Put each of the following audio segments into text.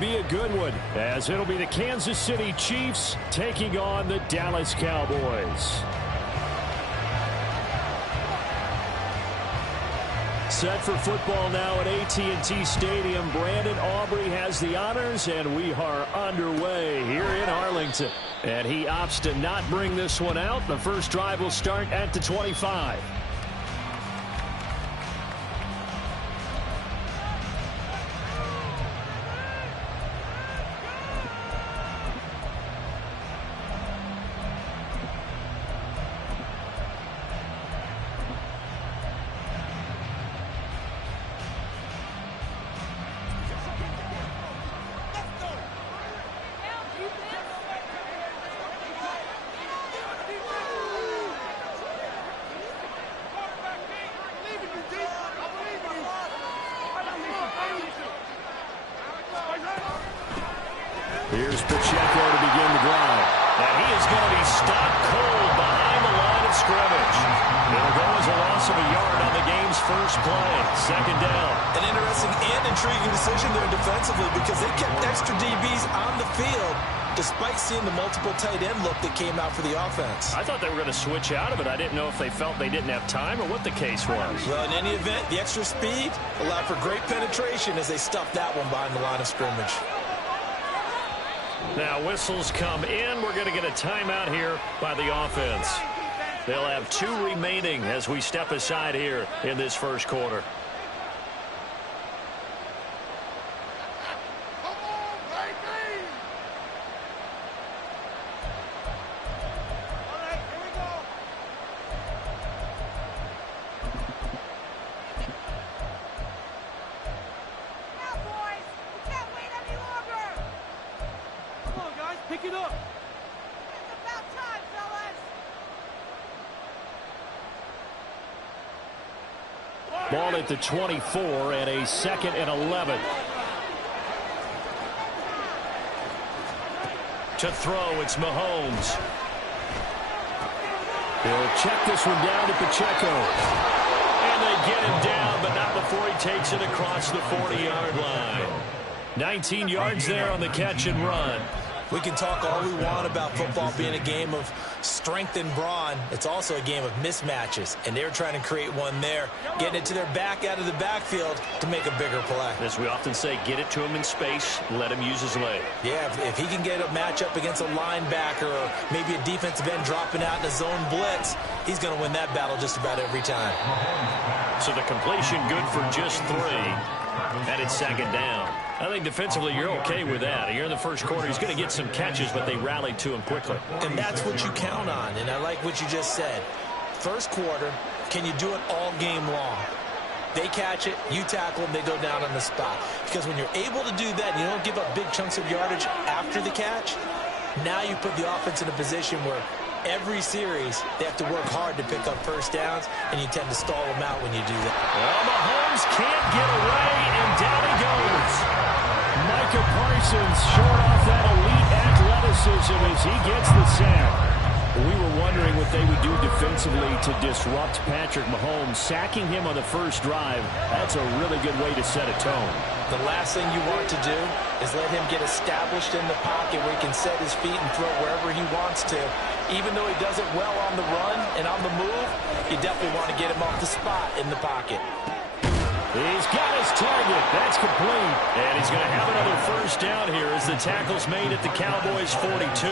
Be a good one, as it'll be the Kansas City Chiefs taking on the Dallas Cowboys. Set for football now at AT&T Stadium. Brandon Aubrey has the honors, and we are underway here in Arlington. And he opts to not bring this one out. The first drive will start at the 25. Here's Pacheco to begin the drive. And he is going to be stopped cold behind the line of scrimmage. It'll go as a loss of a yard on the game's first play. Second down. An interesting and intriguing decision there defensively, because they kept extra DBs on the field despite seeing the multiple tight end look that came out for the offense. I thought they were going to switch out of it. I didn't know if they felt they didn't have time or what the case was. Well, in any event, the extra speed allowed for great penetration as they stuffed that one behind the line of scrimmage. Now whistles come in. We're going to get a timeout here by the offense. They'll have 2 remaining as we step aside here in this first quarter. Pick it up. It's about time, fellas. Ball at the 24 and a 2nd and 11. To throw, it's Mahomes. He'll check this one down to Pacheco. And they get him down, but not before he takes it across the 40-yard line. 19 yards there on the catch and run. We can talk all we want about football being a game of strength and brawn. It's also a game of mismatches, and they're trying to create one there, getting it to their back out of the backfield to make a bigger play. As we often say, get it to him in space, let him use his leg. Yeah, if he can get a matchup against a linebacker or maybe a defensive end dropping out in a zone blitz, he's going to win that battle just about every time. So the completion good for just 3, and it's 2nd down. I think defensively you're okay with that. You're in the first quarter. He's going to get some catches, but they rallied to him quickly. And that's what you count on, and I like what you just said. First quarter, can you do it all game long? They catch it, you tackle them, they go down on the spot. Because when you're able to do that, you don't give up big chunks of yardage after the catch, now you put the offense in a position where every series they have to work hard to pick up first downs, and you tend to stall them out when you do that. Well, Mahomes can't get away, and down he goes. Micah Parsons showing off that elite athleticism as he gets the sack. We were wondering what they would do defensively to disrupt Patrick Mahomes. Sacking him on the first drive, that's a really good way to set a tone. The last thing you want to do is let him get established in the pocket where he can set his feet and throw wherever he wants to. Even though he does it well on the run and on the move, you definitely want to get him off the spot in the pocket. He's got his target. That's complete. And he's going to have another first down here as the tackle's made at the Cowboys' 42.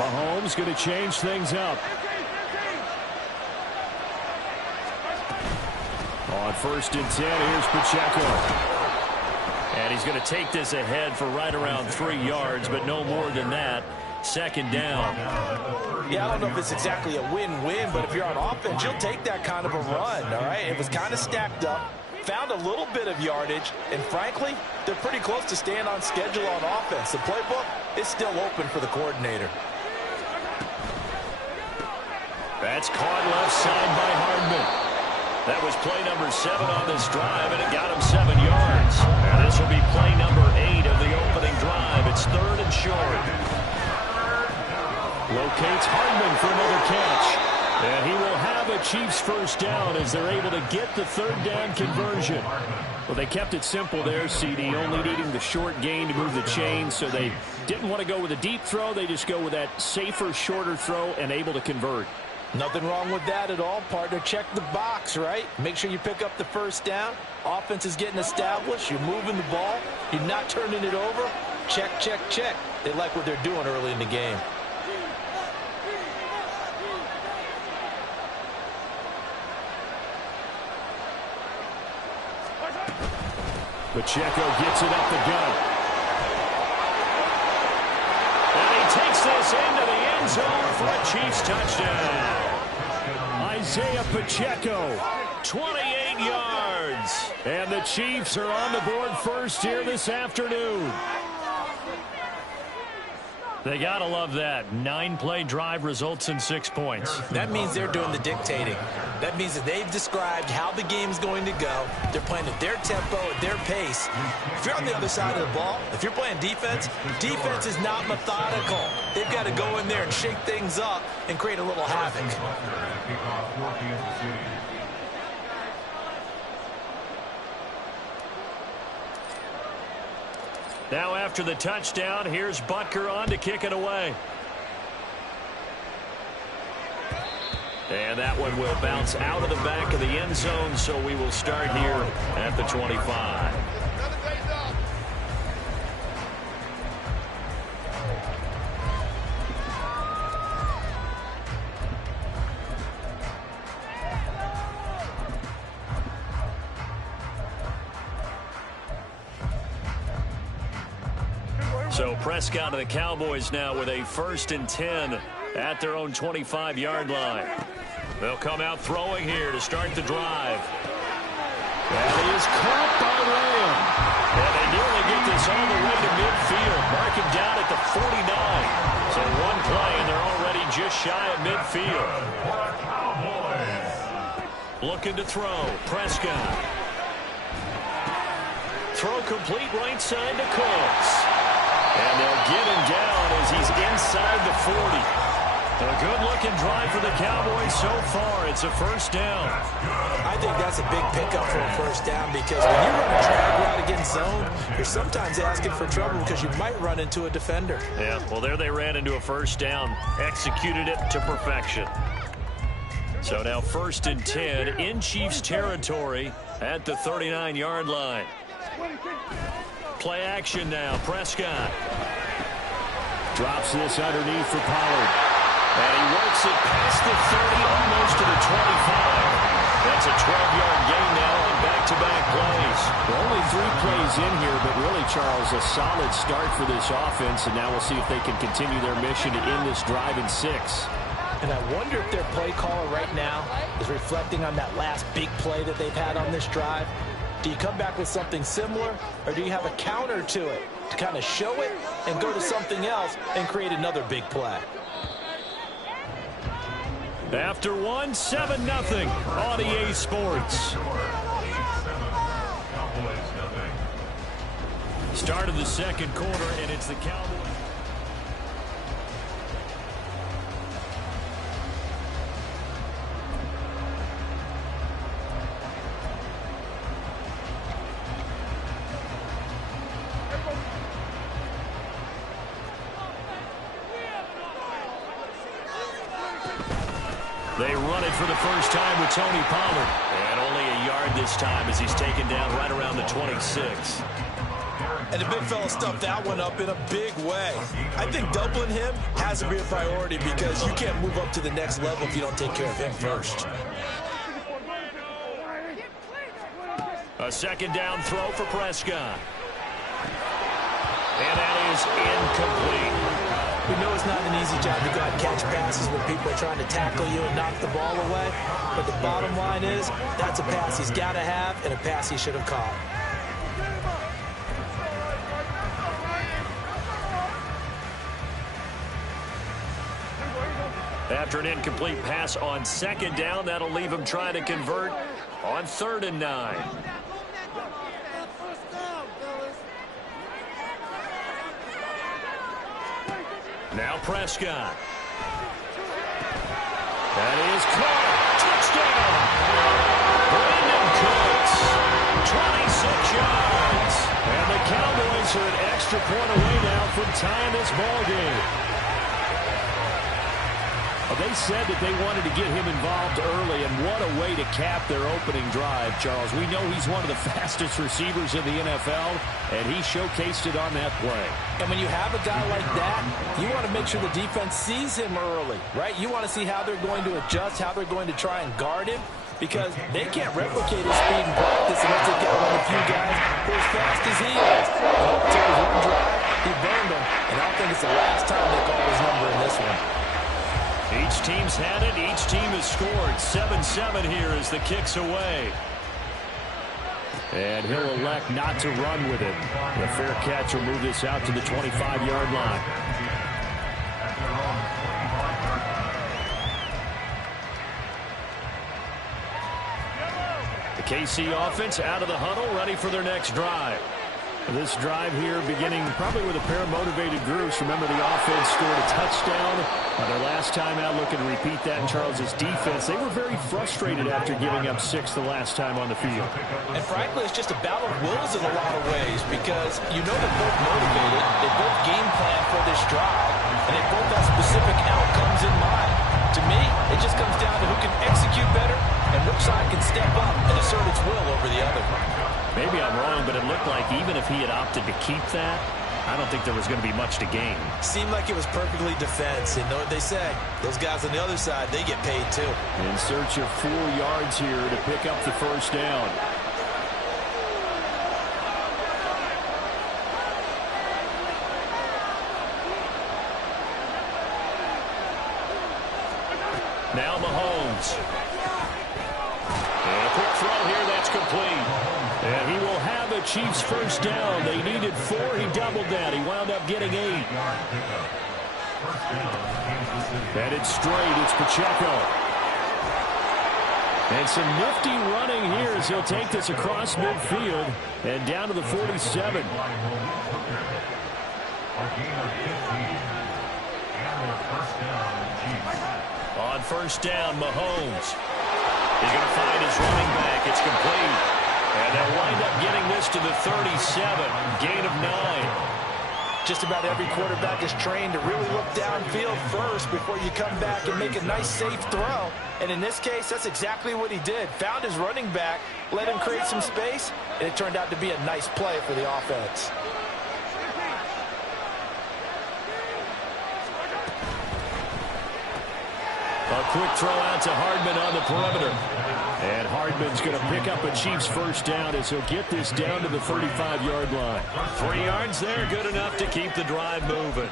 Mahomes going to change things up. On 1st and 10, here's Pacheco. And he's going to take this ahead for right around 3 yards, but no more than that. 2nd down. Yeah, I don't know if it's exactly a win-win, but if you're on offense, you'll take that kind of a run, all right? It was kind of stacked up, found a little bit of yardage, and frankly, they're pretty close to staying on schedule on offense. The playbook is still open for the coordinator. That's caught left side by Hardman. That was play number 7 on this drive, and it got him 7 yards. And this will be play number 8 of the opening drive. It's 3rd and short. Locates Hardman for another catch. And he will have a Chiefs first down as they're able to get the third down conversion. Well, they kept it simple there, CD, only needing the short gain to move the chain, so they didn't want to go with a deep throw. They just go with that safer, shorter throw and able to convert. Nothing wrong with that at all, partner. Check the box, right? Make sure you pick up the first down. Offense is getting established. You're moving the ball. You're not turning it over. Check, check, check. They like what they're doing early in the game. Pacheco gets it up the gut. And he takes this into the end zone for a Chiefs touchdown. Isaiah Pacheco, 28 yards. And the Chiefs are on the board first here this afternoon. They got to love that. 9-play drive results in 6 points. That means they're doing the dictating. That means that they've described how the game's going to go. They're playing at their tempo, at their pace. If you're on the other side of the ball, if you're playing defense, defense is not methodical. They've got to go in there and shake things up and create a little havoc. Now after the touchdown, here's Butker on to kick it away. And that one will bounce out of the back of the end zone, so we will start here at the 25. So Prescott and the Cowboys now with a 1st and 10 at their own 25-yard line. They'll come out throwing here to start the drive. And he is caught by Lamb. And they nearly get this all the way to midfield. Mark him down at the 49. So one play and they're already just shy of midfield. Looking to throw. Prescott. Throw complete right side to Cooks. And they'll get him down as he's inside the 40. A good-looking drive for the Cowboys so far. It's a first down. I think that's a big pickup for a first down because when you run a drag route against zone, you're sometimes asking for trouble because you might run into a defender. Yeah, well, there they ran into a first down. Executed it to perfection. So now 1st and 10 in Chiefs territory at the 39-yard line. Play action now. Prescott drops this underneath for Pollard. And he works it past the 30, almost to the 25. That's a 12-yard gain now on back-to-back plays. Well, only 3 plays in here, but really, Charles, a solid start for this offense. And now we'll see if they can continue their mission to end this drive in 6. And I wonder if their play caller right now is reflecting on that last big play that they've had on this drive. Do you come back with something similar, or do you have a counter to it to kind of show it and go to something else and create another big play? After 1, 7-0 on EA Sports. Start of the second quarter, and it's the Cowboys. They run it for the first time with Tony Pollard. And only a yard this time as he's taken down right around the 26. And the big fella stuffed that one up in a big way. I think doubling him has to be a priority because you can't move up to the next level if you don't take care of him first. A second down throw for Prescott. And that is incomplete. We know it's not an easy job to go out and catch passes when people are trying to tackle you and knock the ball away. But the bottom line is, that's a pass he's got to have and a pass he should have caught. After an incomplete pass on second down, that'll leave him trying to convert on 3rd and 9. Now Prescott. That is caught. Touchdown. Brandon Cooks, 26 yards. And the Cowboys are an extra point away now from tying this ball game. They said that they wanted to get him involved early, and what a way to cap their opening drive, Charles. We know he's one of the fastest receivers in the NFL, and he showcased it on that play. And when you have a guy like that, you want to make sure the defense sees him early, right? You want to see how they're going to adjust, how they're going to try and guard him, because they can't replicate his speed in practice unless they get one of the few guys who are as fast as he is. Well, took his one drive, he burned him, and I don't think it's the last time they call his number in this one. Each team's had it. Each team has scored. 7-7 here as the kick's away. And he'll elect not to run with it. The fair catch will move this out to the 25-yard line. The KC offense out of the huddle, ready for their next drive. This drive here beginning probably with a pair of motivated groups. Remember, the offense scored a touchdown on their last time out. Looking to repeat that in Charles's defense. They were very frustrated after giving up 6 the last time on the field. And frankly, it's just a battle of wills in a lot of ways, because you know they're both motivated. They both game plan for this drive, and they both have specific outcomes in mind. To me, it just comes down to who can execute better and which side can step up and assert its will over the other. Maybe I'm wrong, but it looked like even if he had opted to keep that, I don't think there was going to be much to gain. Seemed like it was perfectly defense. And know what they say? Those guys on the other side, they get paid too. In search of 4 yards here to pick up the first down. Now Mahomes. And a quick throw here, that's complete. And he will have a Chiefs first down. They needed 4. He doubled that. He wound up getting 8. And it's straight. It's Pacheco. And some nifty running here as he'll take this across midfield and down to the 47. On first down, Mahomes. He's going to find his running back. It's complete. And they'll wind up getting this to the 37. Gain of 9. Just about every quarterback is trained to really look downfield first before you come back and make a nice, safe throw. And in this case, that's exactly what he did. Found his running back, let him create some space, and it turned out to be a nice play for the offense. A quick throw out to Hardman on the perimeter. And Hardman's going to pick up a Chiefs first down as he'll get this down to the 35-yard line. 3 yards there, good enough to keep the drive moving.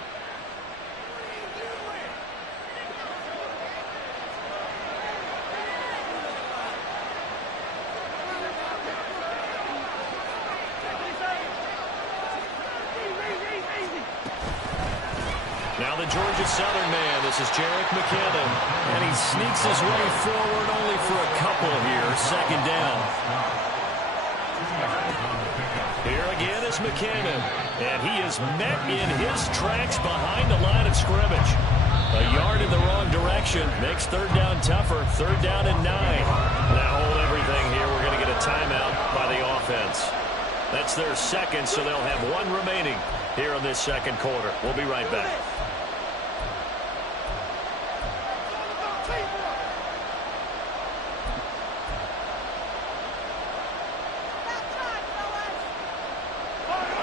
Now the Georgia Southern man, this is Jerick McKinnon, and he sneaks his way forward only for a couple here, second down. Here again is McKinnon, and he is met in his tracks behind the line of scrimmage. A yard in the wrong direction makes third down tougher, third down and 9. Now hold everything here, we're going to get a timeout by the offense. That's their second, so they'll have 1 remaining here in this second quarter. We'll be right back.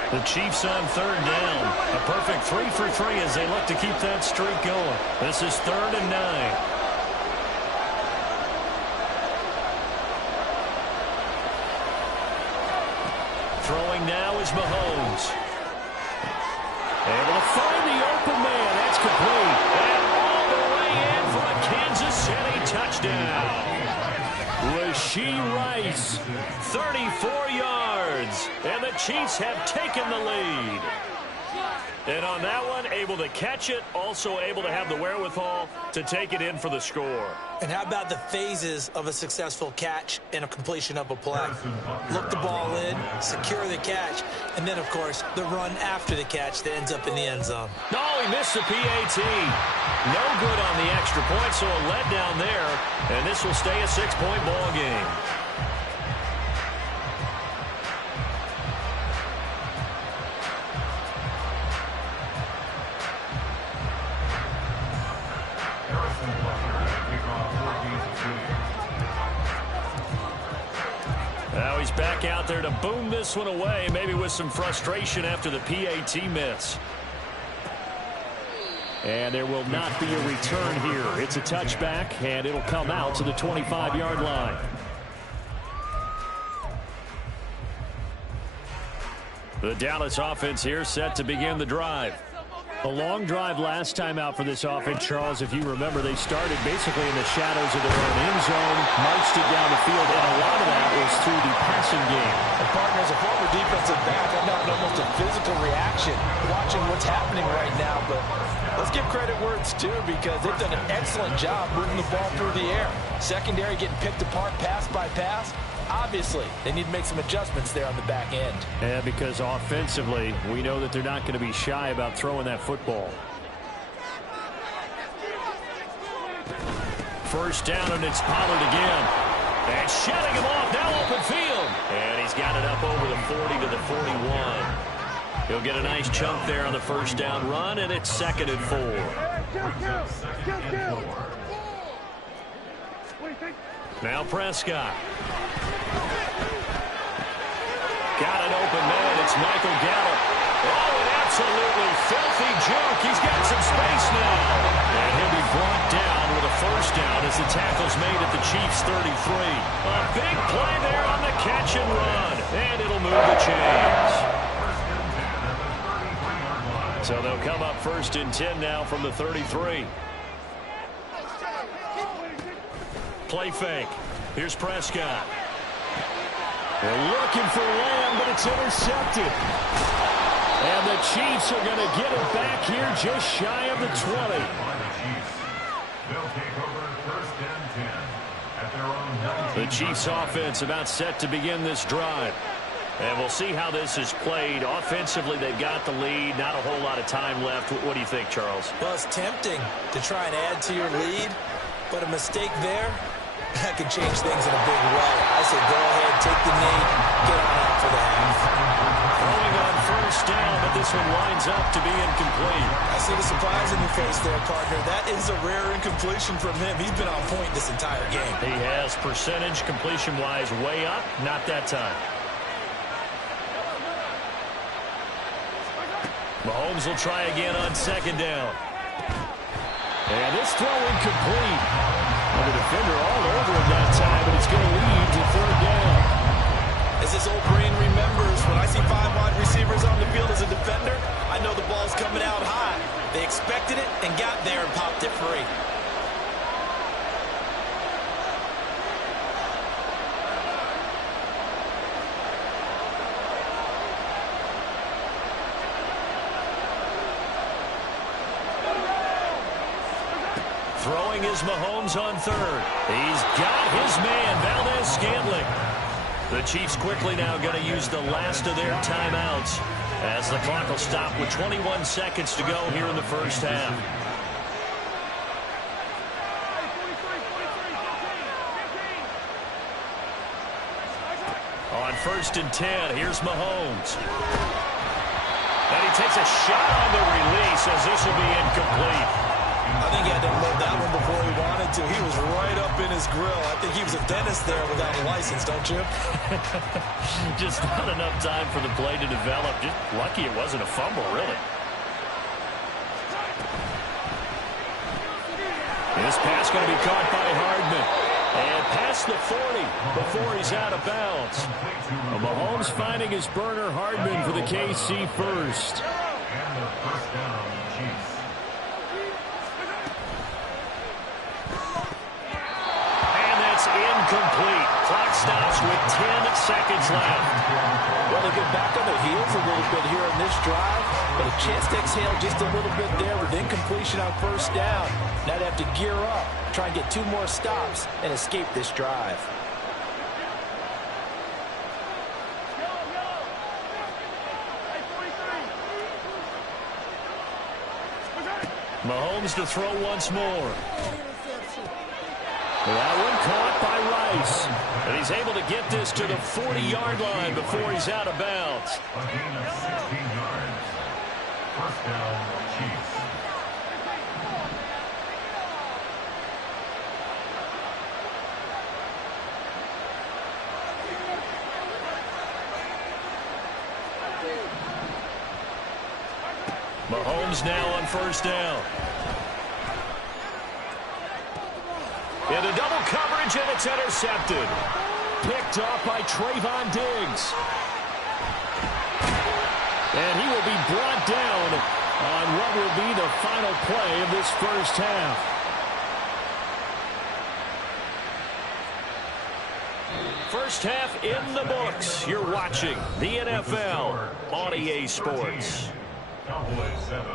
The Chiefs on third down. A perfect 3 for 3 as they look to keep that streak going. This is 3rd and 9. Throwing now is Mahomes. Able to find the open man. That's complete. And all the way in for a Kansas City touchdown. Rashee Rice, 34 yards. And the Chiefs have taken the lead. And on that one, able to catch it, also able to have the wherewithal to take it in for the score. And how about the phases of a successful catch and a completion of a play? Look the ball in, secure the catch, and then, of course, the run after the catch that ends up in the end zone. No, he missed the PAT. No good on the extra point, so a letdown there, and this will stay a 6-point ball game. Now he's back out there to boom this one away, maybe with some frustration after the PAT miss. And there will not be a return here. It's a touchback, and it'll come out to the 25-yard line. The Dallas offense here set to begin the drive. A long drive last time out for this offense, Charles. If you remember, they started basically in the shadows of their own end zone, marched it down the field, and a lot of that was through the passing game. And partner, as a former defensive back, I'm having almost a physical reaction watching what's happening right now. But let's give credit where it's due, because they've done an excellent job moving the ball through the air. Secondary getting picked apart pass by pass. Obviously, they need to make some adjustments there on the back end. Yeah, because offensively, we know that they're not going to be shy about throwing that football. First down, and it's Pollard again. And shutting him off, now open field. And he's got it up over the 40 to the 41. He'll get a nice chunk there on the first down run, and it's 2nd and 4. Now Prescott. Got an open man. It's Michael Gallup. Oh, an absolutely filthy junk. He's got some space now. And he'll be brought down with a first down as the tackle's made at the Chiefs' 33. A big play there on the catch and run. And it'll move the chains. So they'll come up 1st and 10 now from the 33. Play fake. Here's Prescott. They're looking for Lamb, but it's intercepted. And the Chiefs are going to get it back here just shy of the 20. The Chiefs offense about set to begin this drive. And we'll see how this is played. Offensively, they've got the lead. Not a whole lot of time left. What do you think, Charles? Well, it's tempting to try and add to your lead, but a mistake there, that could change things in a big way. I say go ahead, take the knee, get on out for the half. Throwing on first down, but this one lines up to be incomplete. I see the surprise in your face there, partner. That is a rare incompletion from him. He's been on point this entire game. He has percentage completion-wise way up. Not that time. Mahomes will try again on 2nd down. And this throw incomplete. And the defender all over him that time, but it's going to lead to 3rd down. As this old brain remembers, when I see 5 wide receivers on the field as a defender, I know the ball's coming out high. They expected it and got there and popped it free. Throwing is Mahomes on 3rd. He's got his man, Valdez-Scantling. The Chiefs quickly now going to use the last of their timeouts as the clock will stop with 21 seconds to go here in the first half. On 1st and 10, here's Mahomes. And he takes a shot on the release as this will be incomplete. I think he had to unload that one before he wanted to. He was right up in his grill. I think he was a dentist there without a license, don't you? Just not enough time for the play to develop. Just lucky it wasn't a fumble, really. This pass going to be caught by Hardman. And past the 40 before he's out of bounds. Well, Mahomes finding his burner, Hardman for the KC first. And the first down, Chiefs. Incomplete. Clock stops with 10 seconds left. Well, they get back on their heels a little bit here in this drive, but a chance to exhale just a little bit there with incompletion on first down. Now they have to gear up, try and get 2 more stops, and escape this drive. Mahomes to throw once more. That one caught by Rice. And he's able to get this to the 40-yard line before he's out of bounds. A gain of 16 yards. First down, Chiefs. Mahomes now on first down. Into double coverage, and it's intercepted. Picked off by Trayvon Diggs. And he will be brought down on what will be the final play of this first half. First half in the books. You're watching the NFL on EA Sports. Cowboys 7.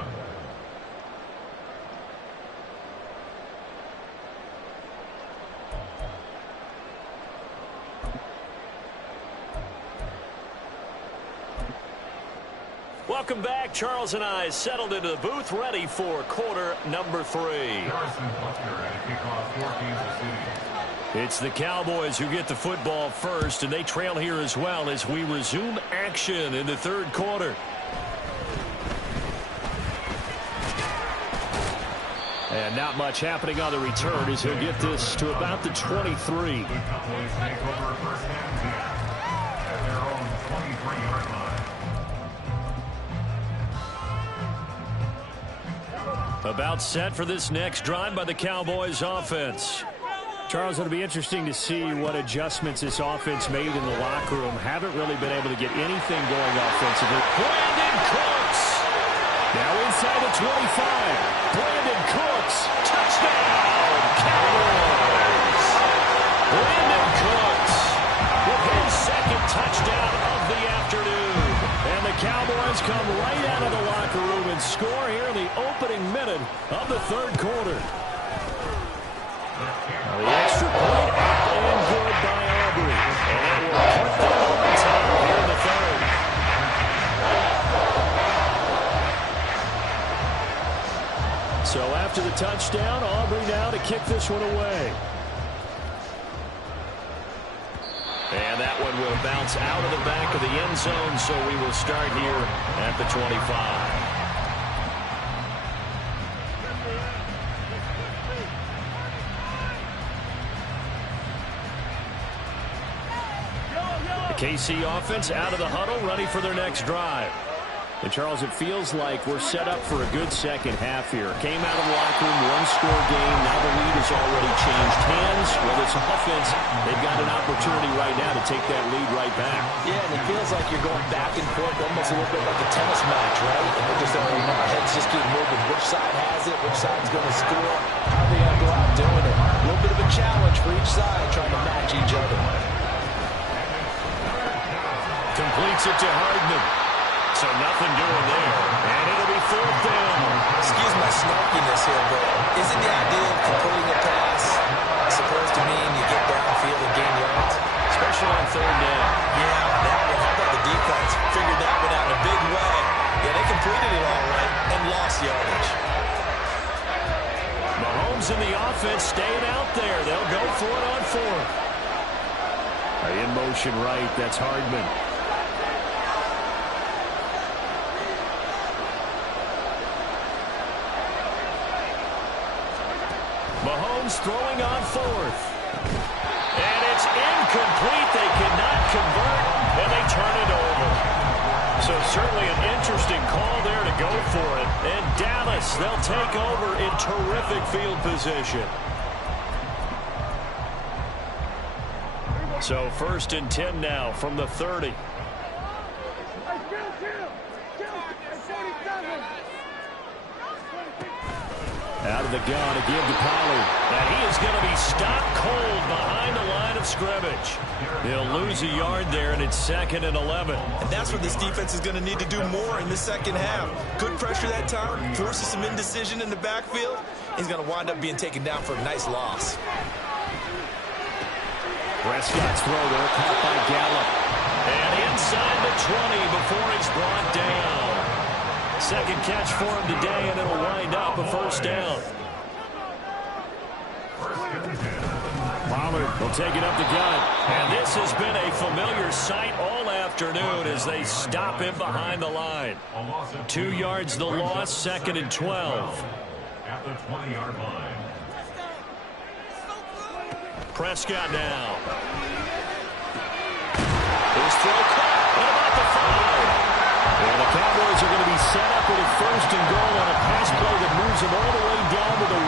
Welcome back. Charles and I settled into the booth, ready for quarter number 3. Harrison Butker at kickoff for Kansas City. It's the Cowboys who get the football first, and they trail here as well as we resume action in the third quarter. And not much happening on the return as he'll get this to about the 23. The Cowboys take over first and 10 at their own 23-yard line. About set for this next drive by the Cowboys offense. Charles, it'll be interesting to see what adjustments this offense made in the locker room. Haven't really been able to get anything going offensively. Brandon Cooks! Now inside the 25. Brandon Cooks! Touchdown! Cowboys! Brandon Cooks with his second touchdown of the afternoon. And the Cowboys come right out of the locker room and score here in the opening minute of the third quarter. The extra point up and good by Aubrey. And it will put them on top here in the third. So after the touchdown, Aubrey now to kick this one away. And that one will bounce out of the back of the end zone, so we will start here at the 25. KC offense out of the huddle, ready for their next drive. And Charles, it feels like we're set up for a good second half here. Came out of the locker room, one-score game. Now the lead has already changed hands. Well, this offense, they've got an opportunity right now to take that lead right back. Yeah, and it feels like you're going back and forth, almost a little bit like a tennis match, right? And we're just already know our heads just keep moving. Which side has it? Which side's going to score? How are they going to go out doing it? A little bit of a challenge for each side, trying to match each other. Completes it to Hardman. So nothing doing there. And it'll be fourth down. Excuse my snarkiness here, but isn't the idea of completing a pass supposed to mean you get downfield and gain yards? Especially on third down. Yeah, that one. How about the defense? Figured that one out in a big way. Yeah, they completed it all right and lost yardage. Mahomes and the offense staying out there. They'll go for it on fourth. In motion right, that's Hardman. Mahomes throwing on fourth. And it's incomplete. They cannot convert, and they turn it over. So certainly an interesting call there to go for it. And Dallas, they'll take over in terrific field position. So first and 10 now from the 30. Out of the gun again to Pollard. And he is going to be stopped cold behind the line of of scrimmage. They'll lose a yard there, and it's 2nd and 11. And that's what this defense is going to need to do more in the second half. Good pressure that time, forces some indecision in the backfield. He's going to wind up being taken down for a nice loss. Prescott's throw there, caught by Gallup. And inside the 20 before he's brought down. Second catch for him today, and it'll wind up a first down. Pollard will take it up the gut. And this has been a familiar sight all afternoon as they stop him behind the line. 2 yards the loss, 2nd and 12. At the 20-yard line. Prescott now. His throw caught. What about the 5? And the Cowboys are going to be set up with a 1st and goal on a pass play that moves them all the way down to the 1.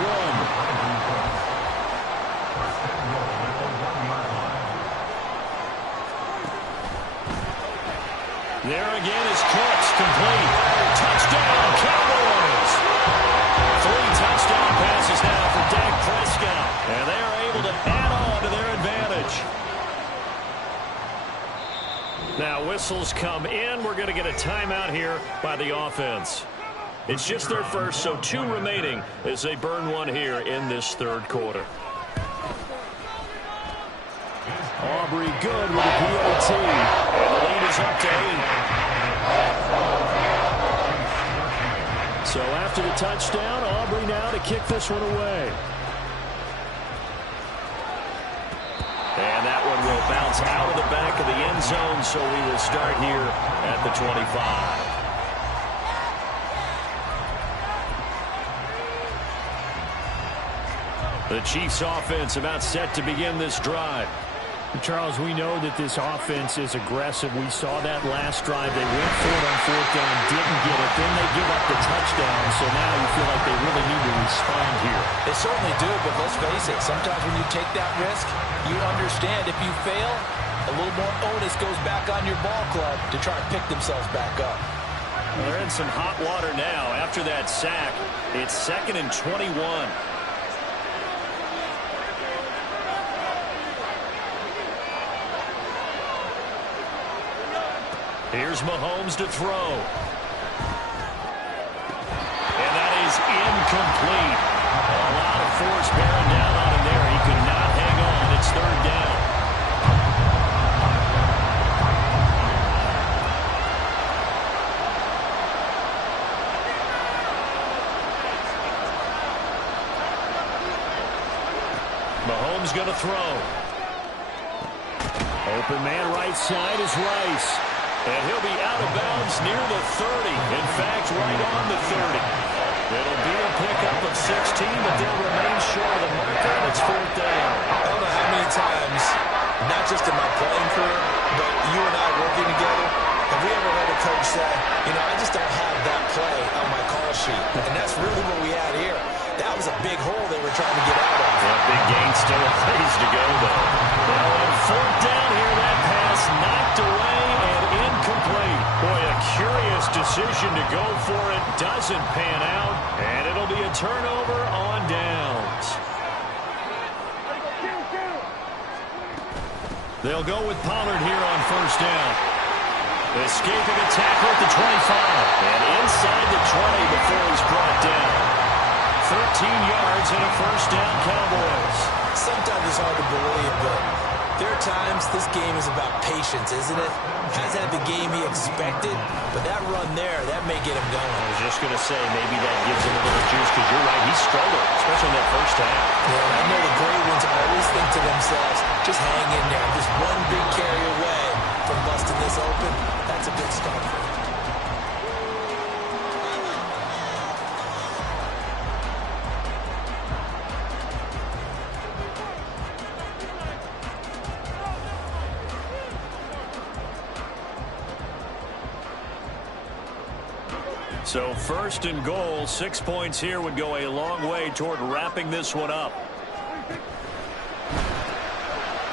There again is Cooks, complete. Touchdown, Cowboys! 3 touchdown passes now for Dak Prescott. And they are able to add on to their advantage. Now whistles come in. We're going to get a timeout here by the offense. It's just their first, so 2 remaining as they burn 1 here in this 3rd quarter. Aubrey good with a PAT. And the lead is up to 8. So after the touchdown, Aubrey now to kick this one away. And that one will bounce out of the back of the end zone, so we will start here at the 25. The Chiefs offense about set to begin this drive. Charles, we know that this offense is aggressive. We saw that last drive. They went for it on 4th down, didn't get it. Then they give up the touchdown. So now you feel like they really need to respond here. They certainly do, but let's face it. Sometimes when you take that risk, you understand if you fail, a little more onus goes back on your ball club to try and pick themselves back up. Well, they're in some hot water now. After that sack, it's 2nd and 21. Here's Mahomes to throw. And that is incomplete. A lot of force bearing down on him there. He could not hang on. It's 3rd down. Mahomes going to throw. Open man right side is Rice. And he'll be out of bounds near the 30. In fact, right on the 30. It'll be a pickup of 16, but they'll remain short of the marker, and it's 4th down. I don't know how many times, not just in my playing career, but you and I working together, have we ever heard a coach say, you know, I just don't have that play on my call sheet. And that's really what we had here. That was a big hole they were trying to get out of. Yeah, big gain, still a ways to go, though. Now on 4th down here, that pass knocked away and incomplete. Boy, a curious decision to go for it. Doesn't pan out, and it'll be a turnover on downs. They'll go with Pollard here on 1st down. Escaping a tackle at the 25. And inside the 20 before he's brought down. 13 yards and a 1st down, Cowboys. Sometimes it's hard to believe, but there are times this game is about patience, isn't it? Hasn't had the game he expected, but that run there, that may get him going. I was just going to say, maybe that gives him a little juice, because you're right, he struggled, especially in that 1st half. Yeah, I know the great ones always think to themselves, just hang in there. Just one big carry away from busting this open. That's a good start for him. So 1st and goal, 6 points here would go a long way toward wrapping this one up.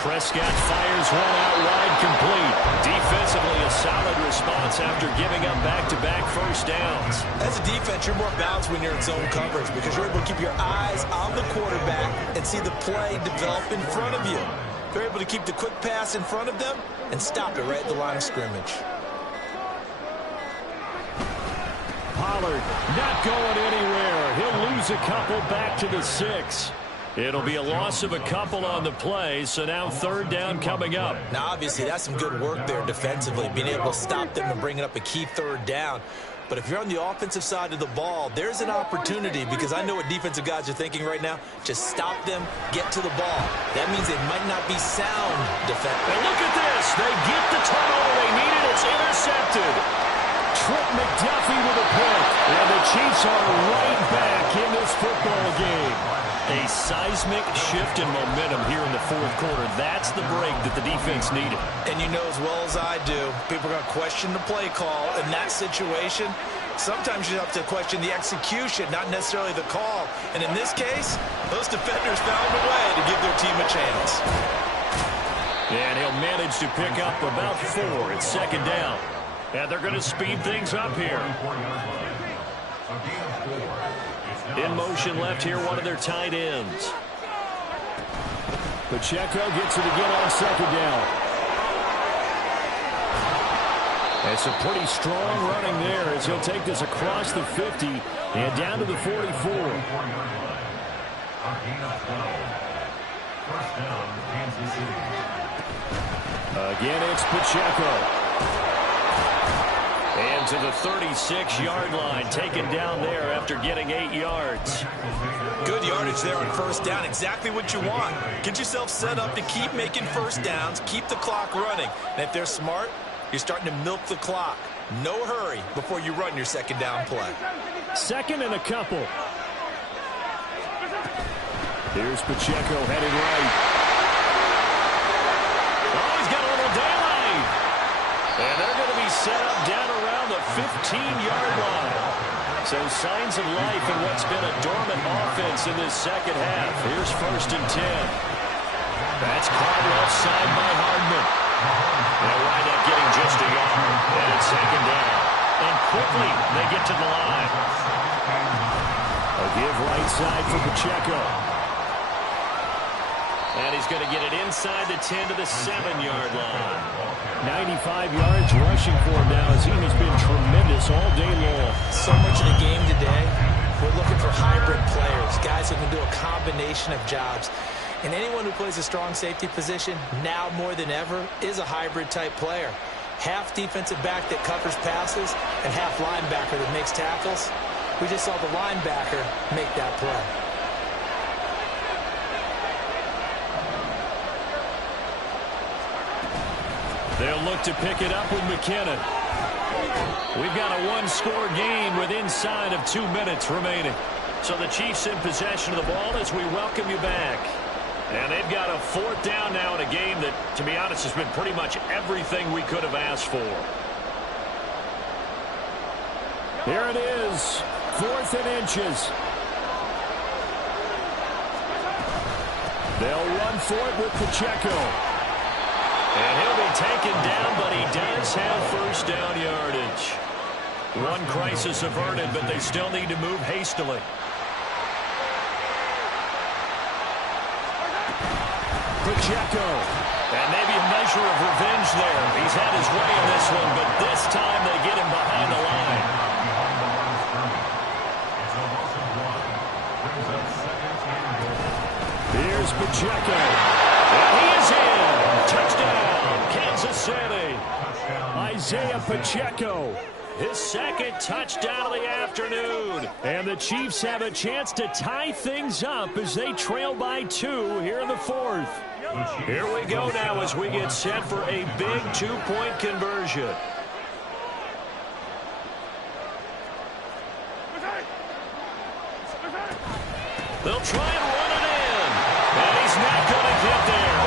Prescott fires one out wide, complete. Defensively, a solid response after giving up back-to-back 1st downs. As a defense, you're more balanced when you're in zone coverage because you're able to keep your eyes on the quarterback and see the play develop in front of you. They're able to keep the quick pass in front of them and stop it right at the line of scrimmage. Pollard not going anywhere. He'll lose a couple back to the 6. It'll be a loss of a couple on the play, so now third down coming up. Now, obviously, that's some good work there defensively, being able to stop them and bringing up a key third down. But if you're on the offensive side of the ball, there's an opportunity, because I know what defensive guys are thinking right now. Just stop them, get to the ball. That means they might not be sound defense. And look at this. They get the turnover they needed. It's intercepted. Trent McDuffie with a pick. And the Chiefs are right back in this football game. A seismic shift in momentum here in the fourth quarter. That's the break that the defense needed. And you know as well as I do, people are going to question the play call in that situation. Sometimes you have to question the execution, not necessarily the call. And in this case, those defenders found a way to give their team a chance. And he'll manage to pick up about 4 at second down. And they're going to speed things up here. In motion left here, one of their tight ends. Pacheco gets it again on second down. It's a pretty strong running there as he'll take this across the 50 and down to the 44. Again, it's Pacheco. And to the 36-yard line, taken down there after getting 8 yards. Good yardage there on first down. Exactly what you want. Get yourself set up to keep making first downs, keep the clock running. And if they're smart, you're starting to milk the clock. No hurry before you run your second down play. Second and a couple. Here's Pacheco heading right. Oh, he's got a little daylight. And they're going to be set up down around the 15-yard line. So signs of life in what's been a dormant offense in this second half. Here's first and 10. That's caught left side by Hardman. They'll wind up getting just a yard. And it's second down. And quickly they get to the line. A give right side for Pacheco. And he's going to get it inside the 10 to the 7-yard line. 95 yards rushing for him now as he has been tremendous all day long. So much of the game today, we're looking for hybrid players, guys who can do a combination of jobs. And anyone who plays a strong safety position, now more than ever, is a hybrid-type player. Half defensive back that covers passes and half linebacker that makes tackles. We just saw the linebacker make that play. They'll look to pick it up with McKinnon. We've got a one-score game with inside of 2 minutes remaining. So the Chiefs in possession of the ball as we welcome you back. And they've got a fourth down now in a game that, to be honest, has been pretty much everything we could have asked for. Here it is, 4th and inches. They'll run for it with Pacheco. And he'll be taken down, but he does have first down yardage. One crisis averted, but they still need to move hastily. Pacheco. And maybe a measure of revenge there. He's had his way in this one, but this time they get him behind the line. Here's Pacheco. And he is in. Touchdown, Kansas City. Isaiah Pacheco, his second touchdown of the afternoon. And the Chiefs have a chance to tie things up as they trail by 2 here in the fourth. Here we go now as we get set for a big 2-point conversion. They'll try and run it in. And he's not going to get there.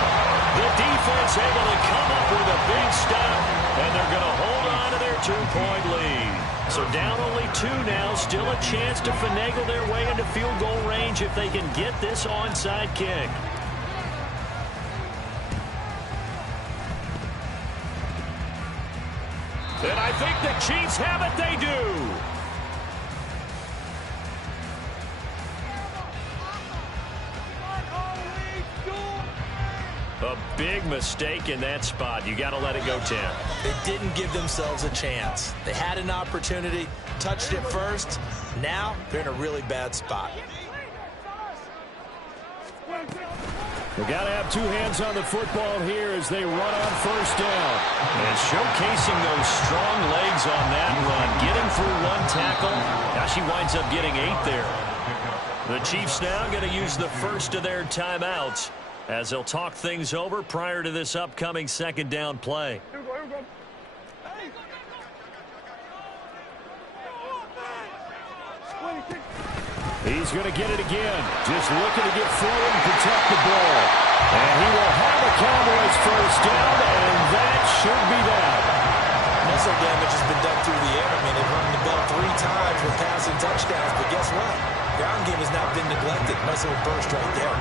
The defense able to come up with a big stop. And they're going to hold on to their 2-point lead. So down only 2 now. Still a chance to finagle their way into field goal range if they can get this onside kick. And I think the Chiefs have it. They do. A big mistake in that spot. You got to let it go 10. They didn't give themselves a chance. They had an opportunity, touched it first. Now they're in a really bad spot. They got to have two hands on the football here as they run on first down. And showcasing those strong legs on that run, getting through one tackle. Now she winds up getting 8 there. The Chiefs now going to use the first of their timeouts as they'll talk things over prior to this upcoming second down play. He's going to get it again. Just looking to get forward and protect the ball. And he will have a Cowboys first down, and that should be that. Missile damage has been done through the air. I mean, they've run the ball 3 times with passing touchdowns, but guess what? Ground game has not been neglected. Nice little burst right there.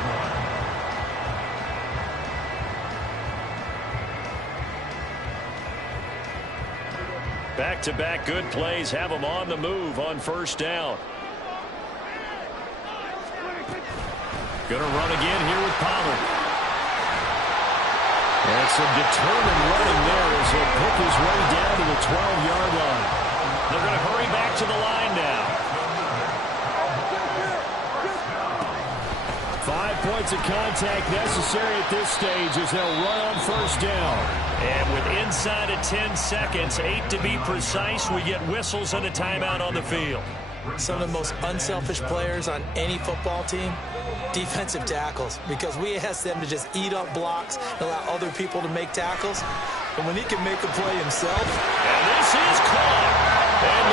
Back-to-back good plays have them on the move on first down. Going to run again here with Pollard. And some determined running there as he'll pick his way down to the 12-yard line. They're going to hurry back to the line now. 5 points of contact necessary at this stage as they'll run on first down. And with inside of 10 seconds, 8 to be precise, we get whistles and a timeout on the field. Some of the most unselfish players on any football team, defensive tackles, because we ask them to just eat up blocks and allow other people to make tackles. And when he can make a play himself. And this is caught. And